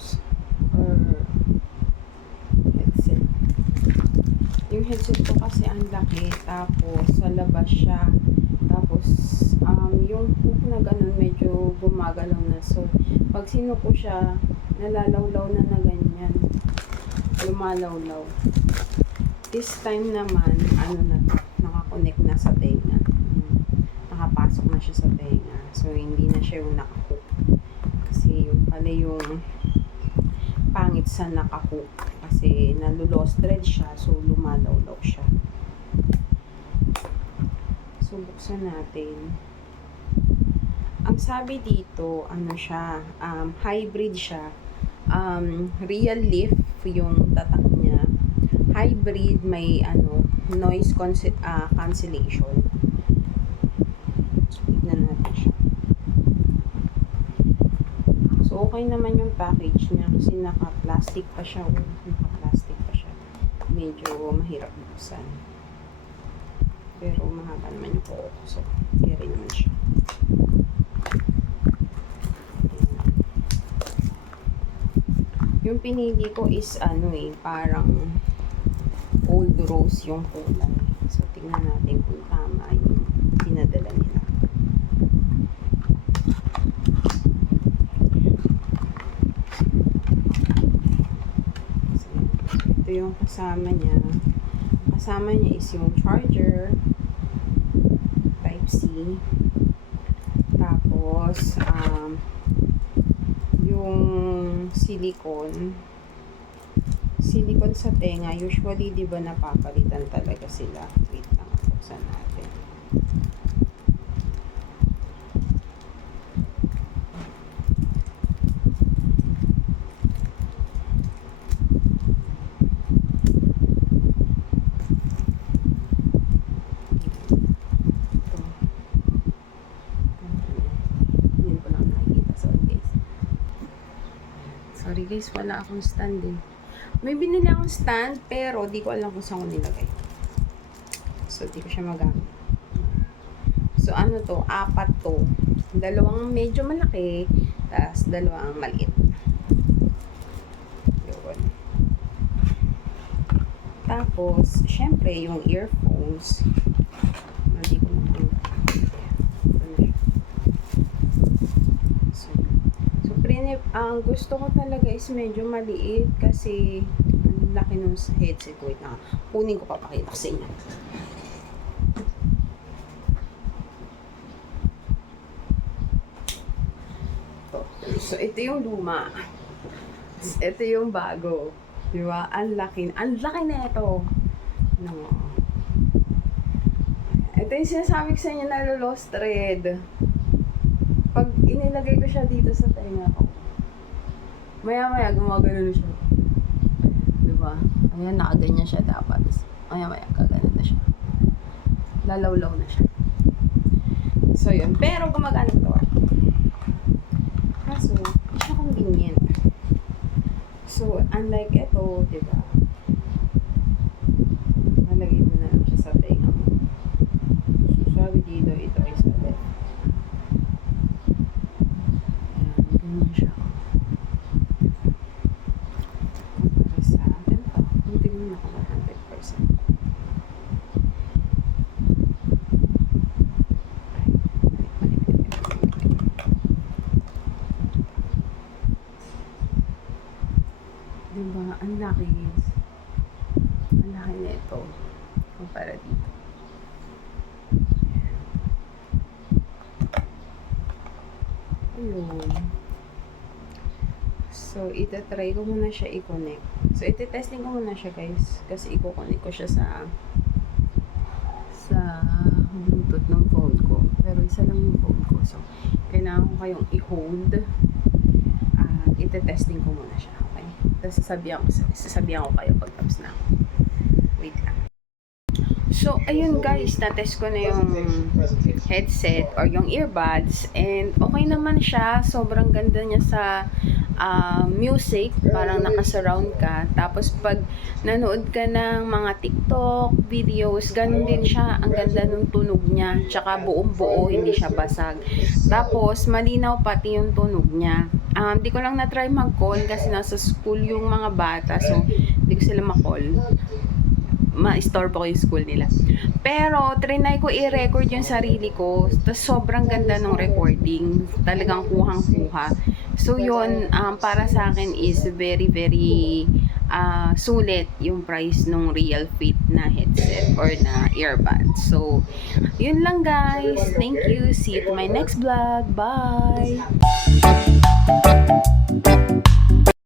earphones or headset. Yung headset ko kasi ang laki, tapos sa labas siya, tapos yung hook na ganun medyo gumagalaw na, so pag sinuko siya nalalawlaw na ganyan, lumalawlaw. This time naman nakakonect na sa tenga, nakapasok na siya sa tenga, so hindi na siya yung nakahook, kasi yung pala yung pangit sa nakahook, kasi nalulost thread siya, so lumalawlaw siya. So buksan natin. Ang sabi dito, ano siya, hybrid siya, real leaf yung tatak niya, hybrid, may noise cancellation. So tignan natin siya. So okay naman yung package niya, kasi naka-plastic pa siya, medyo mahirap buksan, pero mahaba naman yung kuko, so carry naman siya. Yung pinili ko is parang old rose yung kulay, so tingnan natin kung tama yung pinadala nila. So, ito yung kasama niya. Kasama niya is yung charger type C, tapos yung silicone sa tenga. Usually di ba napapalitan talaga sila. Wait lang, buksan natin. Sorry guys, wala akong stand eh. May binili akong stand, pero di ko alam kung saan ko nilagay. So, di ko siya magamit. So, ano to? 4 to. Dalawang medyo malaki, tapos dalawang maliit. Yun. Tapos, syempre, yung earphones. Hindi ko ang gusto ko talaga is medyo maliit, kasi ang laki nung headset. Wait na, kunin ko, papakita ko sa inyo. So ito yung luma, ito yung bago, di ba? Ang laki na ito. No. Ito yung sinasabi ko sa inyo na lost thread. Pag inilagay ko siya dito sa tenga ko, maya-maya gumagano na siya. Diba? Ayan, nakaganyan siya dapat. Maya-maya kagano na siya. Lalawlaw na siya. So, yun. Pero gumagana ito. Kaso, hindi siya convenient. So, unlike ito, diba? Malagay mo na lang siya sa tenga mo. So, sabi dito, ito ay sa left. Ayan, ganyan siya. Diba? Ang laki. Ang laki na ito. Kumpara dito. Ayun. So, itatry ko muna siya i-connect. So, iti-testing ko muna siya, guys. Kasi i-connect ko siya sa Bluetooth ng phone ko. Pero isa lang yung phone ko. So, kailangan ko kayong i-hold. Iti-testing ko muna siya. Okay? Tapos sasabihan ko kayo pag tapos na. Wait lang. So, ayun guys, na-test ko na yung headset or yung earbuds, and okay naman siya. Sobrang ganda niya sa music, parang naka-surround ka. Tapos pag nanood ka ng mga TikTok videos, ganun din siya. Ang ganda ng tunog niya. Tsaka buong buo, hindi siya basag. Tapos malinaw pati yung tunog niya. Di ko lang na-try mag-call kasi nasa school yung mga bata. So, di ko sila ma-call. Ma-store po yung school nila. Pero, trinay ko i-record yung sarili ko. Tapos, sobrang ganda ng recording. Talagang kuhang-kuha. So, yun, para sa akin is very, very sulit yung price ng Real Fit na headset or na earbuds. So, yun lang guys. Thank you. See you to my next vlog. Bye!